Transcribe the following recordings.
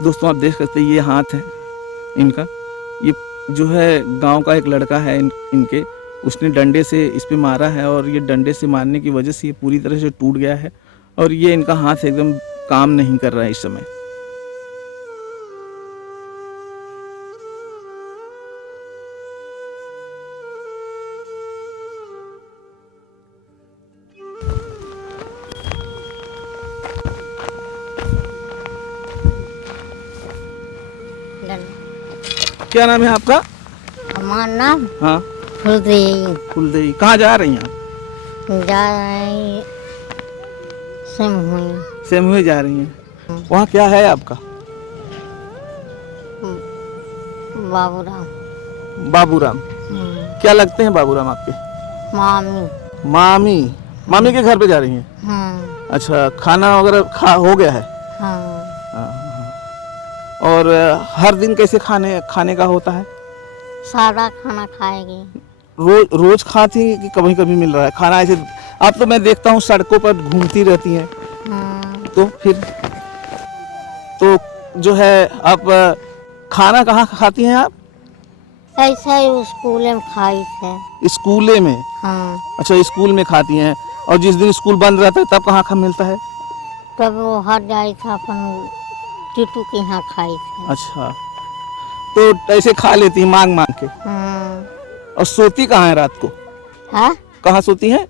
दोस्तों आप देख सकते हैं ये हाथ है इनका। ये जो है गांव का एक लड़का है इनके, उसने डंडे से इस पे मारा है और ये डंडे से मारने की वजह से ये पूरी तरह से टूट गया है और ये इनका हाथ एकदम काम नहीं कर रहा है इस समय। क्या नाम है आपका? हमारा नाम हाँ फुलदेई। फुलदेई। कहाँ जा रही हैं आप? जा रही सिमहुई। सेमुए जा रही हैं। वहाँ क्या है आपका? बाबूराम। बाबूराम। क्या लगते हैं बाबूराम आपके? मामी। मामी। मामी के घर पे जा रही हैं? हाँ अच्छा, खाना वगैरह हो गया है? हाँ। और हर दिन कैसे खाने का होता है? सारा खाना खाएगी। रोज खाती हैं कि कभी कभी मिल रहा है खाना? ऐसे आप तो मैं देखता हूँ सड़कों पर घूमती रहती हैं। तो फिर तो जो है आप खाना कहाँ खाती हैं आप? ऐसा ही स्कूल में खाई थे। स्कूले में? हाँ। अच्छा, स्कूल में खाती हैं। और जिस दिन स्कूल बंद रहता है तब कहाँ खा मिलता है? तब वो हट जाए था अपन टीटू के यहाँ खाई थे। अच्छा, तो ऐसे खा लेती हैं मांग मांग के? और सोती कहाँ है रात को? हाँ? कहाँ सोती हैं?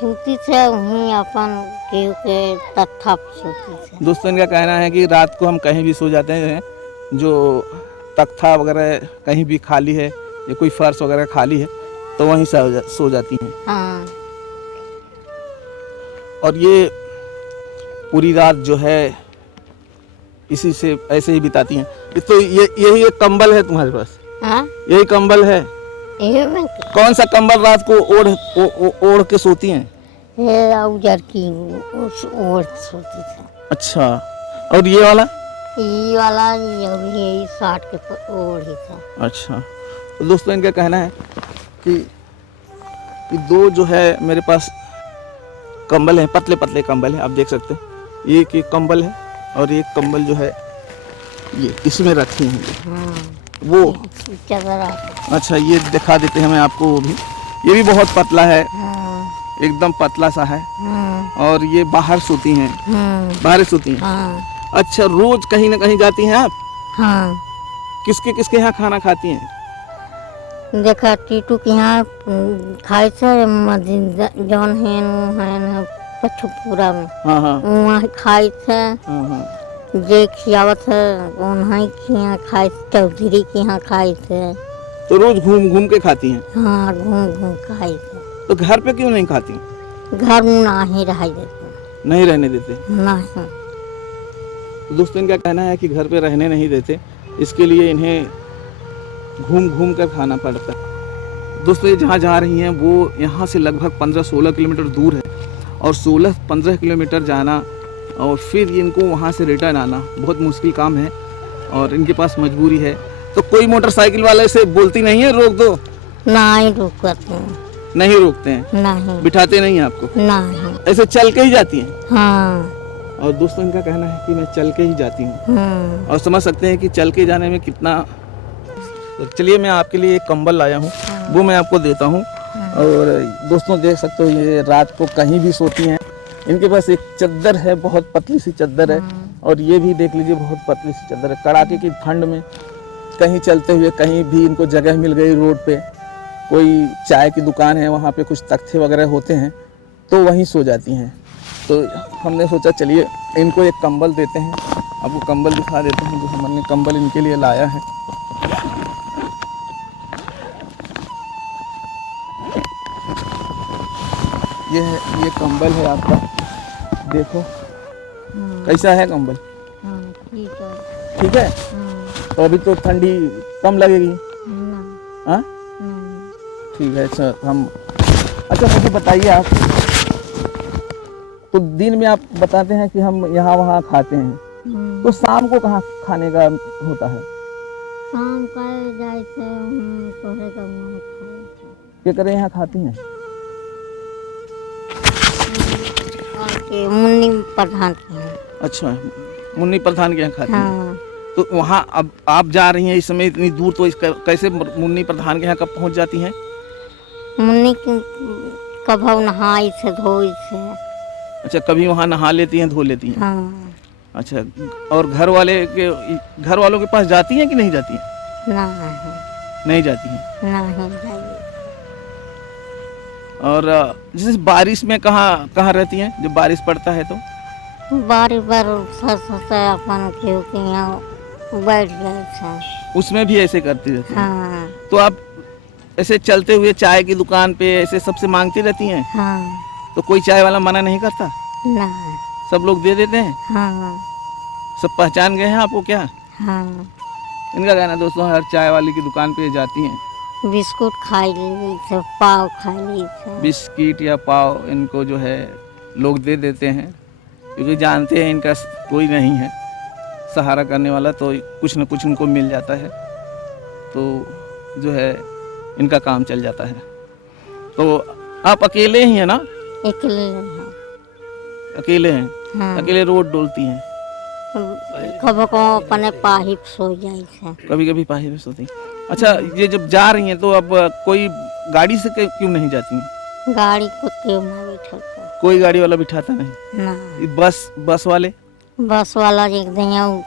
सूती थे वहीं अपन केहू के तत्था सूती थे। दोस्तों का कहना है कि रात को हम कहीं भी सो जाते हैं, जो तख्ता वगैरह कहीं भी खाली है या कोई फर्श वगैरह खाली है तो वहीं सो जाती हैं। हाँ। और ये पूरी रात जो है इसी से ऐसे ही बिताती हैं। तो यही एक कंबल है तुम्हारे पास? हाँ? यही कंबल है? ये में कौन सा कंबल रात को ओढ़ के सोती हैं? ये उजर की उस ओढ़ सोती थी। अच्छा, और ये वाला? ये वाला यही 60 के ओढ़ ही था। अच्छा, तो दोस्तों इनका कहना है कि दो जो है मेरे पास कंबल हैं, पतले पतले कंबल हैं, आप देख सकते हैं। एक कंबल है और एक कंबल जो है ये इसमें रखी हैं। वो अच्छा, ये दिखा देते हैं मैं आपको। वो भी, ये भी बहुत पतला है। एकदम पतला सा है। और ये बाहर सोती हैं। बाहर सोती हैं। अच्छा, रोज कहीं ना कहीं जाती हैं आप? हाँ। किसके किसके यहाँ खाना खाती हैं? देखा टीटू के यहाँ खाई थे जौन है पछुपुरा में। हाँ हाँ। वहाँ खाई थे। हाँ हाँ। जे खियावत है उन्हीं के यहाँ खाई, चौधरी के यहाँ खाई थे। तो रोज घूम घूम के खाती हैं? हाँ, घूम घूम खाई थे। तो घर पे क्यों नहीं खाती? घर में नहीं रह देते। नहीं रहने देते? नहीं। तो दोस्तों इनका कहना है कि घर पे रहने नहीं देते, इसके लिए इन्हें घूम घूम कर खाना पड़ता है। दोस्तों ये जहाँ जा रही हैं वो यहाँ से लगभग 15-16 किलोमीटर दूर है और 16-15 किलोमीटर जाना और फिर इनको वहाँ से रिटर्न आना बहुत मुश्किल काम है और इनके पास मजबूरी है। तो कोई मोटरसाइकिल वाले से बोलती नहीं है रोक दो? नहीं रोकते हैं। नहीं रोकते हैं? नहीं। बिठाते नहीं हैं आपको? नहीं। ऐसे चल के ही जाती हैं? हाँ। और दोस्तों इनका कहना है कि मैं चल के ही जाती हूँ। और समझ सकते हैं कि चल के जाने में कितना। तो चलिए मैं आपके लिए एक कंबल लाया हूँ, वो मैं आपको देता हूँ। और दोस्तों देख सकते हो ये रात को कहीं भी सोती हैं। इनके पास एक चद्दर है, बहुत पतली सी चद्दर है। और ये भी देख लीजिए बहुत पतली सी चद्दर है। कड़ाके की ठंड में कहीं चलते हुए कहीं भी इनको जगह मिल गई, रोड पे कोई चाय की दुकान है, वहाँ पे कुछ तख्ते वगैरह होते हैं तो वहीं सो जाती हैं। तो हमने सोचा चलिए इनको एक कंबल देते हैं। आपको कंबल दिखा देते हैं जो हमने कंबल इनके लिए लाया है। ये कंबल है आपका, देखो कैसा है कंबल? ठीक है। तो अभी तो ठंडी कम लगेगी? हाँ ठीक है। अच्छा मुझे बताइए आप, तो दिन में आप बताते हैं कि हम यहाँ वहाँ खाते हैं, तो शाम को कहाँ खाने का होता है? शाम का जाए क्या करें यहाँ खाती हैं? मुन्नी प्रधान के यहाँ। अच्छा, मुन्नी प्रधान के यहाँ खाती हैं। हाँ। तो वहाँ अब आप जा रही हैं इस समय इतनी दूर, तो कैसे मुन्नी प्रधान के यहाँ कब पहुँच जाती हैं? मुन्नी की कभू नहाई से धोई से। अच्छा, कभी वहाँ नहा लेती हैं, धो लेती हैं। हाँ। अच्छा, और घर वालों के पास जाती हैं कि नहीं जाती हैं? नहीं जाती हैं। नहीं जाइए। और जैसे बारिश में कहाँ रहती हैं जब बारिश पड़ता है तो? बारी बार से अपन केहू के यहाँ बैठ गए थे। उसमें भी ऐसे करती रहती हैं? हाँ। तो आप ऐसे चलते हुए चाय की दुकान पे ऐसे सबसे मांगती रहती हैं? हाँ। तो कोई चाय वाला मना नहीं करता? नहीं। सब लोग दे देते हैं? हाँ। सब पहचान गए हैं आपको क्या? हाँ। इनका कहना दोस्तों, हर चाय वाली की दुकान पे जाती हैं, बिस्कुट खाई ली थे, पाव खाई ली थे। बिस्किट या पाव इनको जो है लोग दे देते हैं, क्योंकि जानते हैं इनका कोई नहीं है सहारा करने वाला, तो कुछ न कुछ उनको मिल जाता है, तो जो है इनका काम चल जाता है। तो आप अकेले ही हैं ना? अकेले हैं। हाँ। अकेले रोड डोलती हैं? कभी को अपने पाही सो जाए थे। कभी कभी पाही में सोती। अच्छा, ये जब जा रही हैं तो अब कोई गाड़ी से क्यों नहीं जाती हैं? गाड़ी को क्यों ना बैठा? कोई गाड़ी वाला बिठाता नहीं? ना। बस वाले? बस वाला एक दिन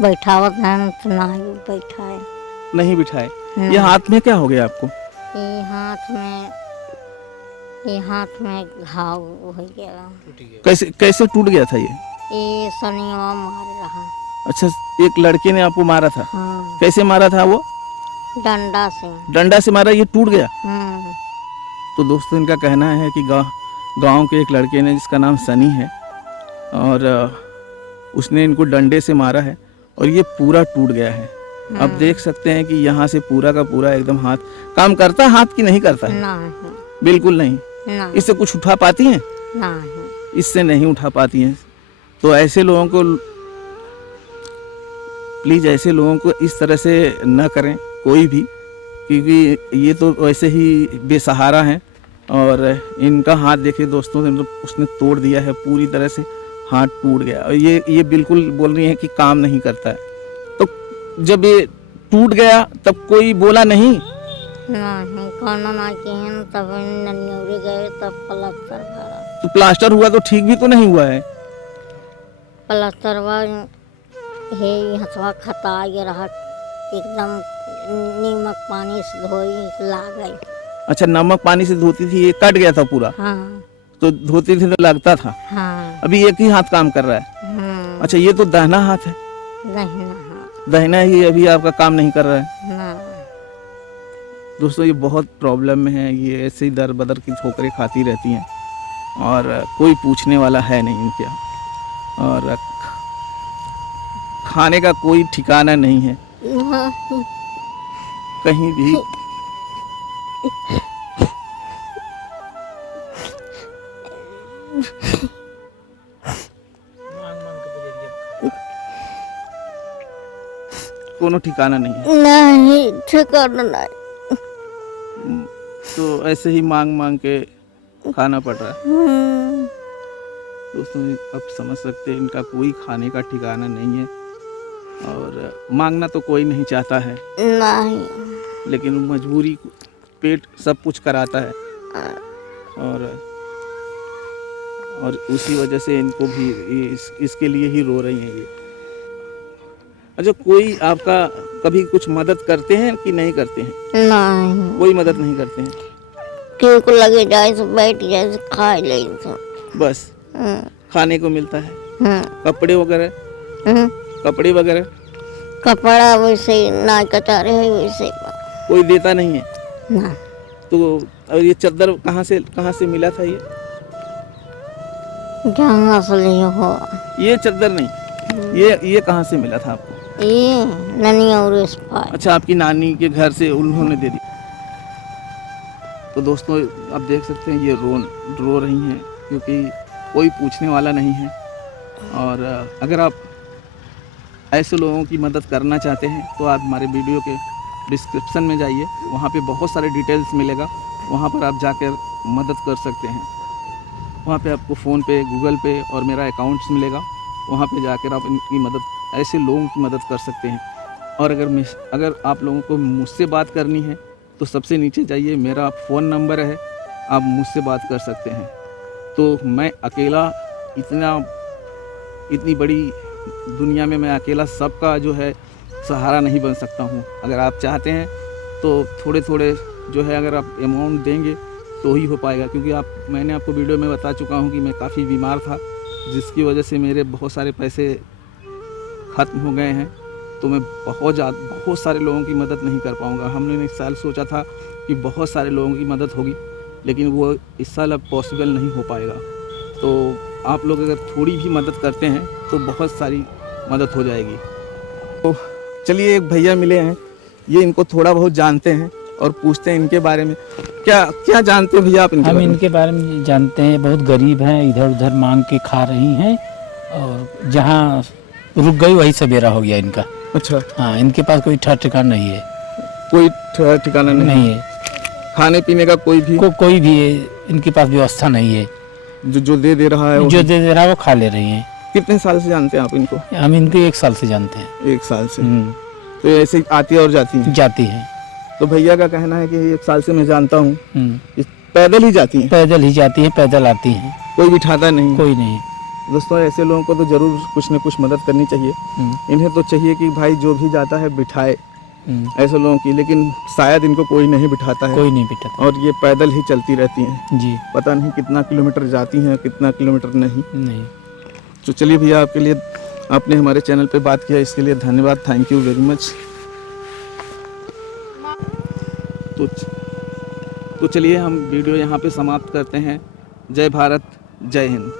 बैठावत है तो ना बैठाए। नहीं बिठाए। ये हाथ में क्या हो गया आपको? ये हाथ में घाव हो गया। कैसे टूट गया था ये शनिवार मार रहा। अच्छा, एक लड़के ने आपको मारा था? हाँ। कैसे मारा था वो? डंडा से मारा, ये टूट गया? हाँ। तो दोस्तों, इनका कहना है कि गांव के एक लड़के ने, जिसका नाम सनी है, और उसने इनको डंडे से मारा है और ये पूरा टूट गया है। अब देख सकते हैं कि यहाँ से पूरा का पूरा एकदम हाथ काम करता है, हाथ की नहीं करता है? नहीं। बिल्कुल नहीं। इससे कुछ उठा पाती हैं? नहीं। इससे नहीं उठा पाती हैं। तो ऐसे लोगों को प्लीज़, ऐसे लोगों को इस तरह से न करें कोई भी, क्योंकि ये तो वैसे ही बेसहारा हैं। और इनका हाथ देखिए दोस्तों, उसने तोड़ दिया है पूरी तरह से, हाथ टूट गया। और ये बिल्कुल बोल रही हैं कि काम नहीं करता है। तो जब ये टूट गया तब कोई बोला नहीं? खाना ना किए तब ननियोरे गए, तब प्लास्टर करा। तो प्लास्टर हुआ तो ठीक भी तो नहीं हुआ है? प्लास्टर हे हथवा खता रहा, एकदम नीमक पानी से धोई ला गई। अच्छा, नमक पानी से धोती थी, ये कट गया था पूरा? हाँ। तो धोती थी तो लगता था? हाँ। अभी एक ही हाथ काम कर रहा है? हाँ। अच्छा, ये तो दाहिना हाथ है? दाहिना ही अभी आपका काम नहीं कर रहा है? हाँ। दोस्तों, ये बहुत प्रॉब्लम में है, ये ऐसे ही दर बदर की ठोकरें खाती रहती हैं और कोई पूछने वाला है नहीं इनके, और खाने का कोई ठिकाना नहीं है कहीं भी। कोनो ठिकाना नहीं है? नहीं, ठिकाना नहीं। तो ऐसे ही मांग मांग के खाना पड़ रहा है। दोस्तों, अब समझ सकते हैं इनका कोई खाने का ठिकाना नहीं है, और मांगना तो कोई नहीं चाहता है, नहीं, लेकिन मजबूरी पेट सब कुछ कराता है, और उसी वजह से इनको भी इसके लिए ही रो रही हैं ये। अच्छा, कोई आपका कभी कुछ मदद करते हैं कि नहीं करते हैं? नहीं, कोई मदद नहीं करते हैं? क्यों को लगे जाए तो बैठ जाए, खा ले तो बस। खाने को मिलता है? कपड़े वगैरह? कपड़े वगैरह? कपड़ा वैसे ना कटारे है, वैसे कोई देता नहीं है ना। तो और ये चादर कहाँ से मिला था? जहाँ से लिए हो? ये चादर नहीं, ये कहाँ से मिला था आपको? ये नानी और इस पास। अच्छा, आपकी नानी के घर से उन्होंने दे दी। तो दोस्तों, आप देख सकते हैं ये रो रही हैं, क्योंकि कोई पूछने वाला नहीं है। और अगर आप ऐसे लोगों की मदद करना चाहते हैं तो आप हमारे वीडियो के डिस्क्रिप्शन में जाइए, वहाँ पे बहुत सारे डिटेल्स मिलेगा, वहाँ पर आप जाकर मदद कर सकते हैं। वहाँ पे आपको फ़ोन पे, गूगल पे और मेरा अकाउंट्स मिलेगा, वहाँ पे जाकर आप इनकी मदद ऐसे लोगों की मदद कर सकते हैं। और अगर आप लोगों को मुझसे बात करनी है तो सबसे नीचे जाइए, मेरा फ़ोन नंबर है, आप मुझसे बात कर सकते हैं। तो मैं अकेला इतनी बड़ी दुनिया में मैं अकेला सबका जो है सहारा नहीं बन सकता हूँ। अगर आप चाहते हैं तो थोड़े थोड़े जो है अगर आप अमाउंट देंगे तो ही हो पाएगा, क्योंकि मैंने आपको वीडियो में बता चुका हूँ कि मैं काफ़ी बीमार था, जिसकी वजह से मेरे बहुत सारे पैसे ख़त्म हो गए हैं। तो मैं बहुत सारे लोगों की मदद नहीं कर पाऊँगा। हमने इस साल सोचा था कि बहुत सारे लोगों की मदद होगी, लेकिन वो इस साल अब पॉसिबल नहीं हो पाएगा। तो आप लोग अगर थोड़ी भी मदद करते हैं तो बहुत सारी मदद हो जाएगी। तो चलिए, एक भैया मिले हैं, ये इनको थोड़ा बहुत जानते हैं और पूछते हैं इनके बारे में। क्या जानते हैं भैया आप इनके हम बारे में? इनके बारे में जानते हैं, बहुत गरीब हैं, इधर उधर मांग के खा रही हैं और जहाँ रुक गई वही सवेरा हो गया इनका। अच्छा, हाँ, इनके पास कोई ठिकाना नहीं है। कोई ठिकाना नहीं है। खाने पीने का कोई भी इनके पास व्यवस्था नहीं है। जो दे रहा है, जो दे रहा है वो खा ले रही हैं। कितने साल से जानते हैं आप इनको? हम इनको 1 साल से जानते हैं। 1 साल से। तो ऐसे ही आती है और जाती हैं। तो भैया का कहना है कि 1 साल से मैं जानता हूँ, पैदल ही जाती हैं। पैदल ही जाती हैं, पैदल आती हैं, कोई बिठाता नहीं। कोई नहीं। दोस्तों, ऐसे लोगों को तो जरूर कुछ न कुछ मदद करनी चाहिए। इन्हें तो चाहिए कि भाई जो भी जाता है बिठाए ऐसे लोगों की, लेकिन शायद इनको कोई नहीं बिठाता है। कोई नहीं बिठाता। और ये पैदल ही चलती रहती हैं जी। पता नहीं कितना किलोमीटर जाती हैं, कितना किलोमीटर नहीं। तो चलिए भैया, आपके लिए आपने हमारे चैनल पे बात किया, इसके लिए धन्यवाद, थैंक यू वेरी मच। तो चलिए हम वीडियो यहाँ पे समाप्त करते हैं। जय भारत, जय हिंद।